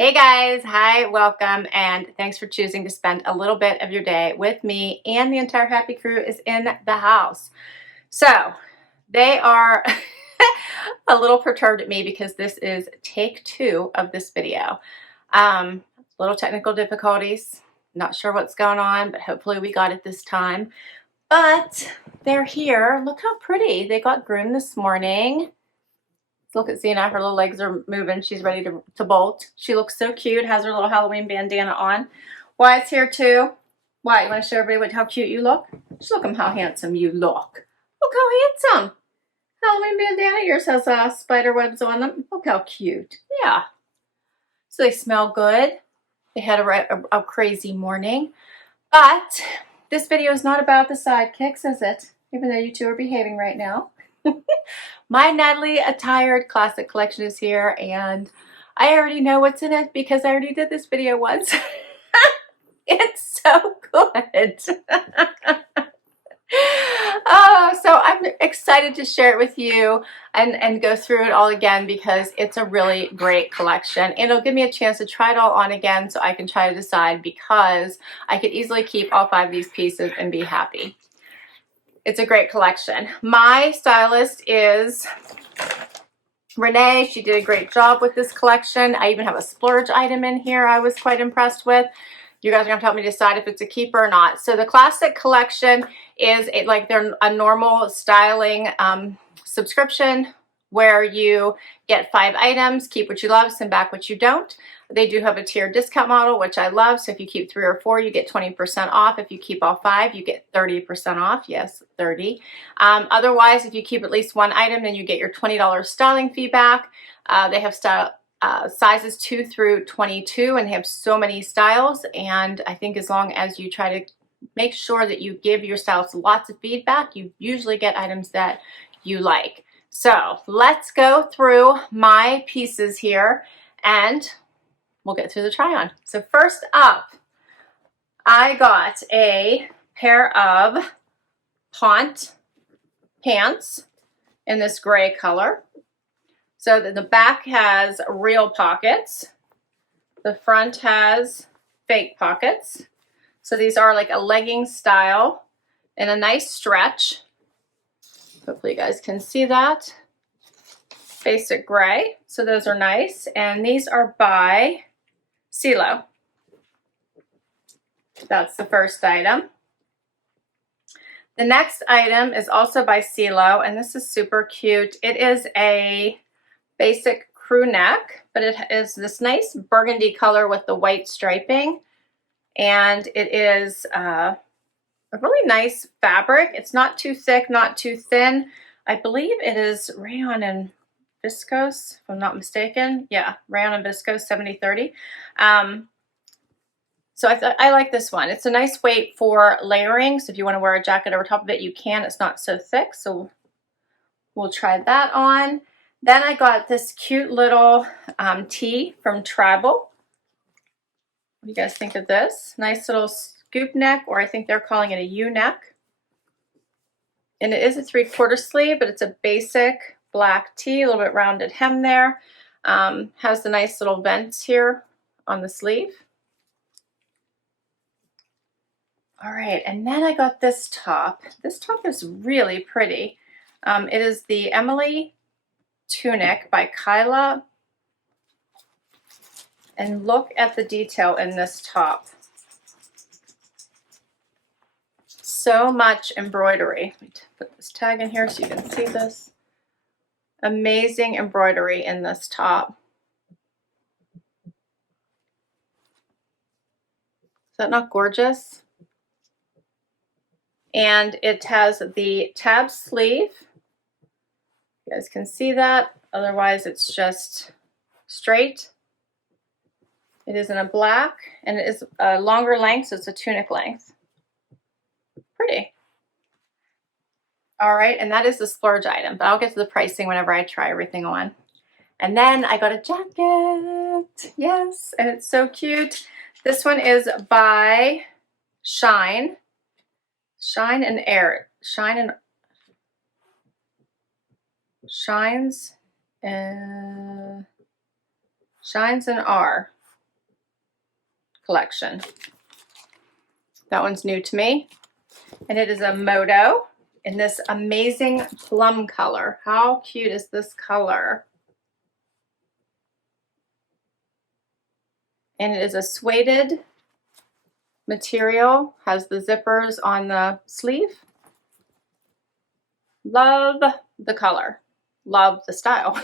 Hey guys, hi, welcome, and thanks for choosing to spend a little bit of your day with me, and the entire happy crew is in the house. So they are a little perturbed at me because this is take two of this video. Little technical difficulties, not sure what's going on, but hopefully we got it this time. But they're here. Look how pretty. They got groomed this morning. Look at Zena, her little legs are moving. She's ready to bolt. She looks so cute, has her little Halloween bandana on. Wyatt's here too. Wyatt, you want to show everybody how cute you look? Just look at how handsome you look. Look how handsome. Halloween bandana, yours has spider webs on them. Look how cute. Yeah. So they smell good. They had a crazy morning. But this video is not about the sidekicks, is it? Even though you two are behaving right now. My Natalie Attired Classic Collection is here, and I already know what's in it because I already did this video once. It's so good. Oh, so I'm excited to share it with you and go through it all again because it's a really great collection. And it'll give me a chance to try it all on again so I can try to decide, because I could easily keep all 5 of these pieces and be happy. It's a great collection. My stylist is Renee. She did a great job with this collection. I even have a splurge item in here I was quite impressed with. You guys are going to help me decide if it's a keeper or not. So the classic collection is they're a normal styling subscription where you get 5 items, keep what you love, send back what you don't. They do have a tiered discount model, which I love. So if you keep 3 or 4, you get 20% off. If you keep all 5, you get 30% off. Yes, 30. Otherwise, if you keep at least 1 item, then you get your $20 styling fee back. They have sizes 2 through 22, and they have so many styles. And I think as long as you try to make sure that you give your stylist lots of feedback, you usually get items that you like. So let's go through my pieces here and we'll get through the try on. So first up, I got a pair of Ponch Pants in this gray color. So the back has real pockets. The front has fake pockets. So these are like a legging style and a nice stretch. Hopefully you guys can see that. Basic gray. So those are nice. And these are by Cielo. That's the first item. The next item is also by Cielo, and this is super cute. It is a basic crew neck, but it is this nice burgundy color with the white striping. And it is a really nice fabric. It's not too thick, not too thin. I believe it is rayon and viscose, if I'm not mistaken. Yeah, rayon and viscose 70-30. So I like this one. It's a nice weight for layering. So if you want to wear a jacket over top of it, you can. It's not so thick. So we'll try that on. Then I got this cute little tee from Tribal. What do you guys think of this? Nice little scoop neck, or I think they're calling it a U-neck. And it is a 3/4 sleeve, but it's a basic black tee, a little bit rounded hem there. Has the nice little vents here on the sleeve. All right, and then I got this top. This top is really pretty. It is the Emily Tunic by Kyla. And look at the detail in this top. So much embroidery. Let me put this tag in here so you can see this. Amazing embroidery in this top. Is that not gorgeous? And it has the tab sleeve. You guys can see that. Otherwise, it's just straight. It is in a black, and it is a longer length, so it's a tunic length. Pretty. All right, and that is the splurge item, but I'll get to the pricing whenever I try everything on. And then I got a jacket. Yes, and it's so cute. This one is by Shine and Air. Shines and R. collection. That one's new to me. And it is a Moto in this amazing plum color. How cute is this color? And it is a suede material, has the zippers on the sleeve. Love the color, love the style.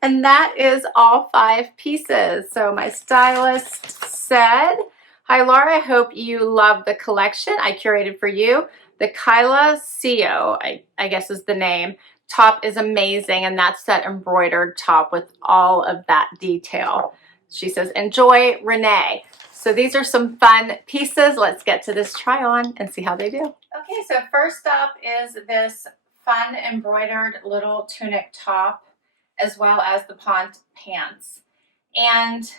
And that is all 5 pieces. So my stylist said, hi Laura, I hope you love the collection I curated for you. The Kyla Seo, I guess is the name, top is amazing, and that's that embroidered top with all of that detail. She says, enjoy, Renee. So these are some fun pieces. Let's get to this try on and see how they do. Okay, so first up is this fun embroidered little tunic top, as well as the Ponch Pants. And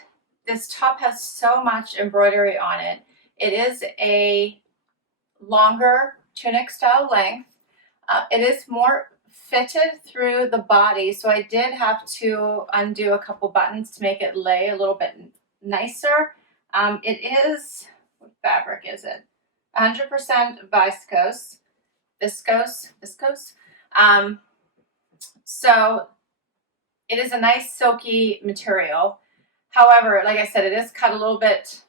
this top has so much embroidery on it. It is a longer tunic style length. It is more fitted through the body, so I did have to undo a couple buttons to make it lay a little bit nicer. It is, what fabric is it? 100% viscose. So it is a nice silky material. However, like I said, it is cut a little bit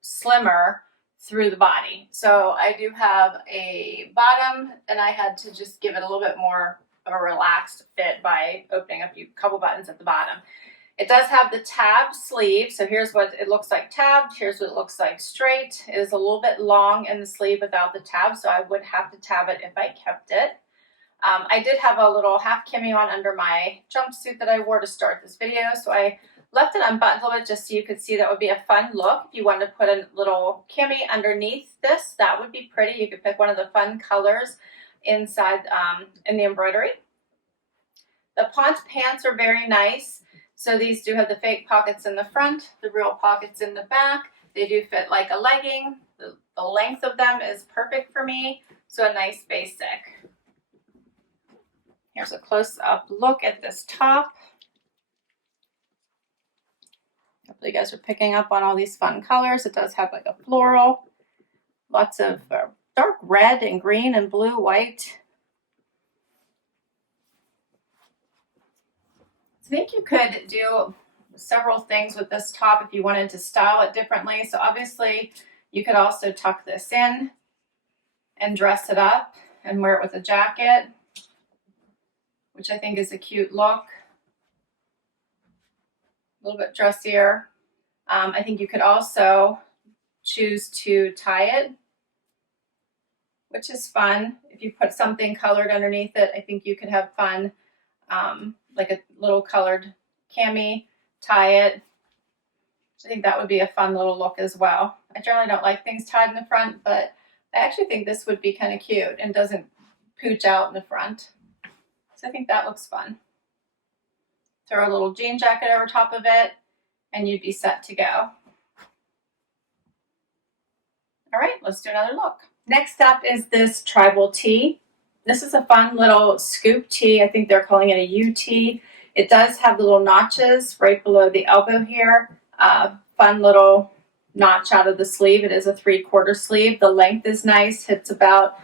slimmer through the body. So I do have a bottom, and I had to just give it a little bit more of a relaxed fit by opening a couple buttons at the bottom. It does have the tab sleeve. So here's what it looks like tabbed. Here's what it looks like straight. It is a little bit long in the sleeve without the tab, so I would have to tab it if I kept it. I did have a little half cami on under my jumpsuit that I wore to start this video, so I left it unbuttoned a little bit just so you could see. That would be a fun look. If you wanted to put a little cami underneath this, that would be pretty. You could pick one of the fun colors inside in the embroidery. The Ponch Pants are very nice. So these do have the fake pockets in the front, the real pockets in the back. They do fit like a legging. The length of them is perfect for me, so a nice basic. Here's a close-up look at this top. Hopefully you guys are picking up on all these fun colors. It does have like a floral, lots of dark red and green and blue, white. I think you could do several things with this top if you wanted to style it differently. So obviously you could also tuck this in and dress it up and wear it with a jacket, which I think is a cute look. A little bit dressier. I think you could also choose to tie it, which is fun. If you put something colored underneath it, I think you could have fun, like a little colored cami, tie it. I think that would be a fun little look as well. I generally don't like things tied in the front, but I actually think this would be kind of cute and doesn't pooch out in the front. So I think that looks fun. Throw a little jean jacket over top of it, and you'd be set to go. All right, let's do another look. Next up is this tribal tee. This is a fun little scoop tee. I think they're calling it a UT. It does have the little notches right below the elbow here. Fun little notch out of the sleeve. It is a 3/4 sleeve. The length is nice. It's about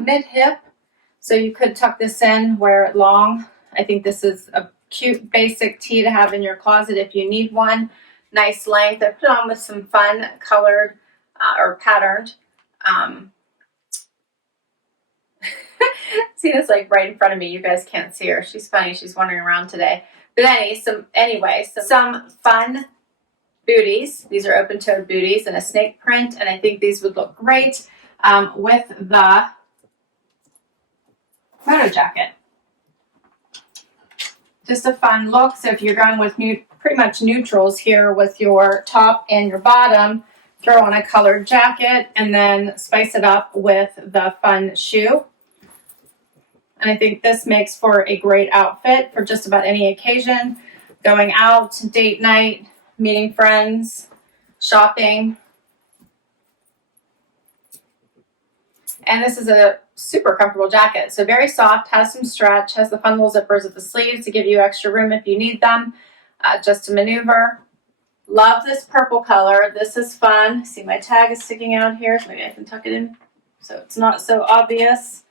mid-hip. So you could tuck this in, wear it long. I think this is a cute basic tee to have in your closet if you need one. Nice length. I put it on with some fun colored or patterned. See, this like right in front of me. You guys can't see her. She's funny. She's wandering around today. But anyway, some fun booties. These are open-toed booties in a snake print, and I think these would look great with the Moto Jacket. Just a fun look. So if you're going with pretty much neutrals here with your top and your bottom, throw on a colored jacket and then spice it up with the fun shoe. And I think this makes for a great outfit for just about any occasion. Going out, date night, meeting friends, shopping. And this is a super comfortable jacket. So very soft, has some stretch, has the fun little zippers at the sleeves to give you extra room if you need them, just to maneuver. Love this purple color. This is fun. See, my tag is sticking out here. So maybe I can tuck it in so it's not so obvious.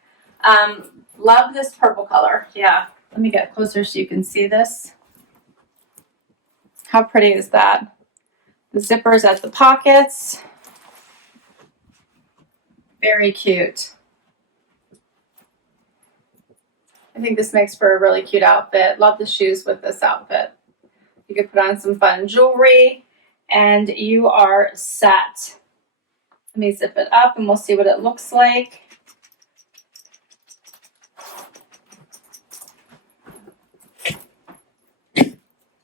Love this purple color. Yeah. Let me get closer so you can see this. How pretty is that? The zippers at the pockets. Very cute. I think this makes for a really cute outfit. Love the shoes with this outfit. You could put on some fun jewelry and you are set. Let me zip it up and we'll see what it looks like.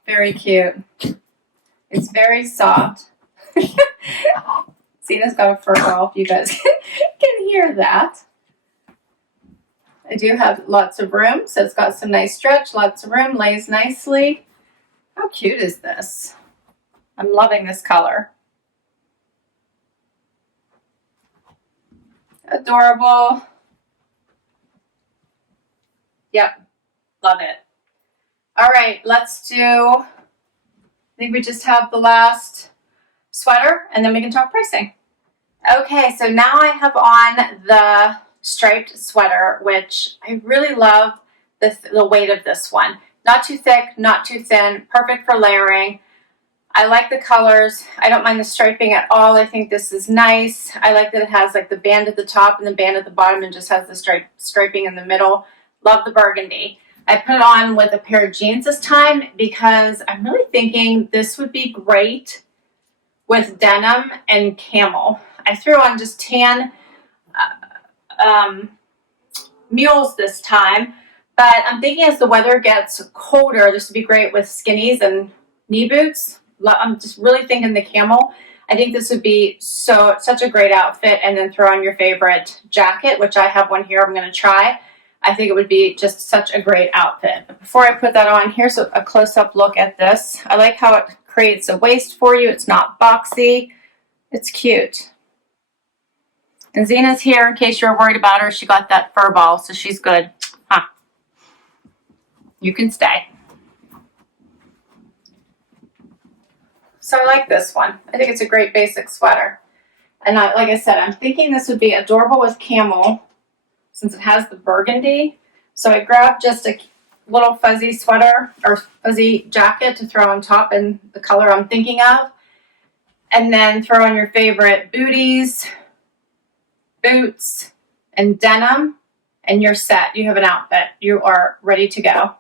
Very cute. It's very soft. Zena's got a fur ball, if you guys can hear that. I do have lots of room, so it's got some nice stretch, lots of room, lays nicely. How cute is this? I'm loving this color. Adorable. Yep, love it. All right, let's do, I think we just have the last sweater and then we can talk pricing. Okay, so now I have on the striped sweater, which I really love the weight of this one. Not too thick, not too thin, perfect for layering. I like the colors. I don't mind the striping at all. I think this is nice. I like that it has like the band at the top and the band at the bottom and just has the striping in the middle. Love the burgundy. I put it on with a pair of jeans this time because I'm really thinking this would be great with denim and camel. I threw on just tan mules this time, but I'm thinking as the weather gets colder, this would be great with skinnies and knee boots. I'm just really thinking the camel. I think this would be such a great outfit, and then throw on your favorite jacket, which I have one here I'm going to try. I think it would be just such a great outfit. But before I put that on, here's a close-up look at this. I like how it creates a waist for you. It's not boxy. It's cute. And Zena's here in case you're worried about her. She got that fur ball, so she's good. Huh. You can stay. So I like this one. I think it's a great basic sweater. And like I said, I'm thinking this would be adorable with camel since it has the burgundy. So I grabbed just a little fuzzy sweater or fuzzy jacket to throw on top in the color I'm thinking of. And then throw on your favorite booties, boots, and denim, and you're set. You have an outfit. You are ready to go.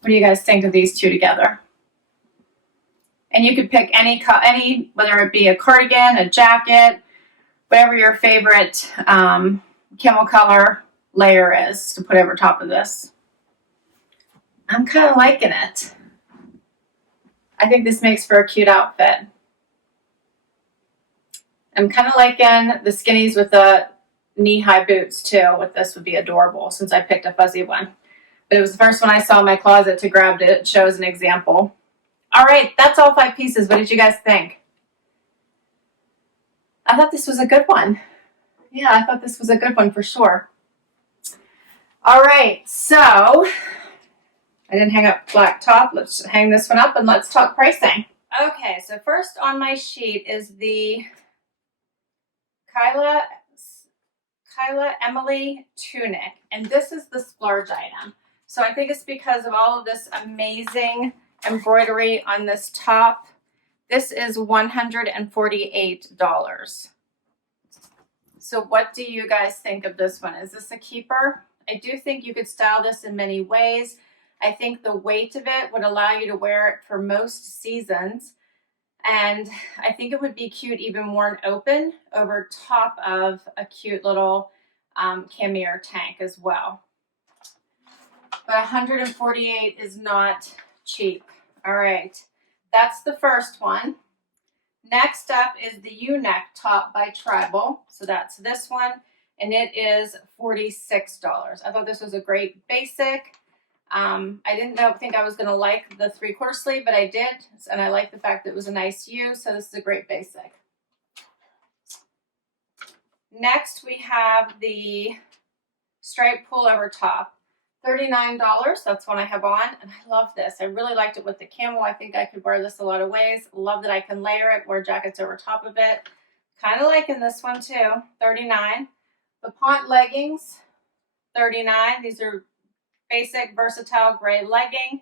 What do you guys think of these two together? And you could pick any, whether it be a cardigan, a jacket, whatever your favorite camel color layer is to put over top of this. I'm kind of liking it. I think this makes for a cute outfit. I'm kind of liking the skinnies with the knee-high boots too. With this would be adorable since I picked a fuzzy one. But it was the first one I saw in my closet to grab it. It shows an example. All right, that's all 5 pieces. What did you guys think? I thought this was a good one. Yeah, I thought this was a good one for sure. All right, so I didn't hang up black top. Let's hang this one up and let's talk pricing. Okay, so first on my sheet is the Kyla Emily Tunic, and this is the splurge item. So I think it's because of all of this amazing embroidery on this top. This is $148. So what do you guys think of this one? Is this a keeper? I do think you could style this in many ways. I think the weight of it would allow you to wear it for most seasons. And I think it would be cute even worn open over top of a cute little camier tank as well. But $148 is not cheap. All right, that's the first one. Next up is the U-neck top by Tribal. So that's this one, and it is $46. I thought this was a great basic. I didn't think I was going to like the 3/4 sleeve, but I did, and I like the fact that it was a nice U, so this is a great basic. Next, we have the striped pullover top. $39. That's one I have on, and I love this. I really liked it with the camel. I think I could wear this a lot of ways. Love that I can layer it, wear jackets over top of it. Kind of liking this one too. $39. The Ponte leggings, $39. These are basic, versatile gray legging,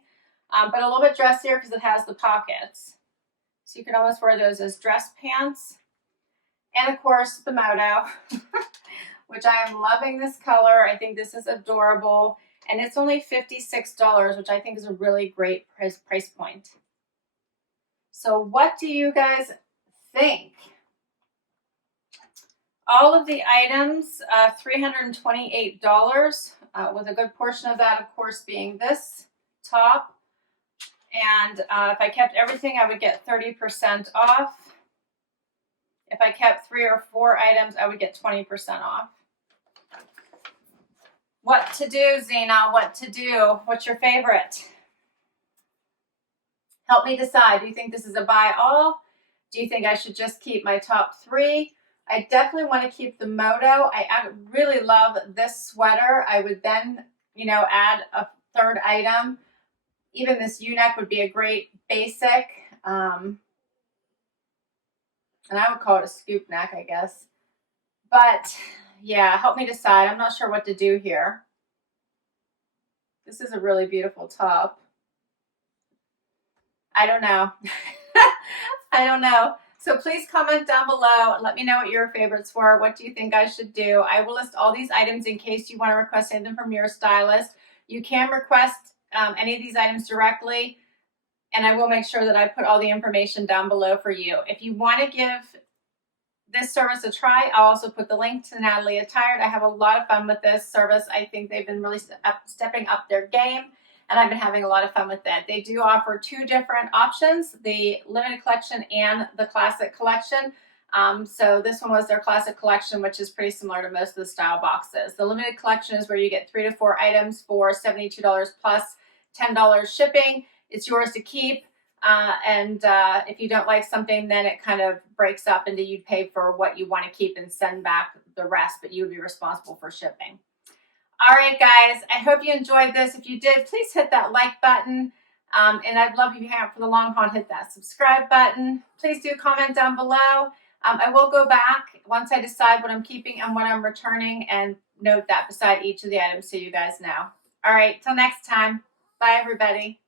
but a little bit dressier because it has the pockets. So you can almost wear those as dress pants. And of course, the Moto, which I am loving this color. I think this is adorable. And it's only $56, which I think is a really great price point. So what do you guys think? All of the items, $328, with a good portion of that, of course, being this top. And if I kept everything, I would get 30% off. If I kept 3 or 4 items, I would get 20% off. What to do, Zena? What to do? What's your favorite? Help me decide. Do you think this is a buy all? Do you think I should just keep my top 3? I definitely want to keep the Moto. I really love this sweater. I would then, you know, add a 3rd item. Even this U-neck would be a great basic. And I would call it a scoop neck, I guess. But yeah, help me decide. I'm not sure what to do here. This is a really beautiful top. I don't know. I don't know. So please comment down below and let me know what your favorites were. What do you think I should do? I will list all these items in case you want to request anything from your stylist. You can request any of these items directly, and I will make sure that I put all the information down below for you. If you want to give this service a try, I'll also put the link to Natalie Attired. I have a lot of fun with this service. I think they've been really stepping up their game, and I've been having a lot of fun with it. They do offer 2 different options, the limited collection and the classic collection. So this one was their classic collection, which is pretty similar to most of the style boxes. The limited collection is where you get 3 to 4 items for $72 plus $10 shipping. It's yours to keep. If you don't like something, then it kind of breaks up into you'd pay for what you want to keep and send back the rest, but you would be responsible for shipping. All right, guys, I hope you enjoyed this. If you did, please hit that like button. And I'd love if you hang out for the long haul, hit that subscribe button. Please do comment down below. I will go back once I decide what I'm keeping and what I'm returning and note that beside each of the items so you guys know. All right, till next time. Bye, everybody.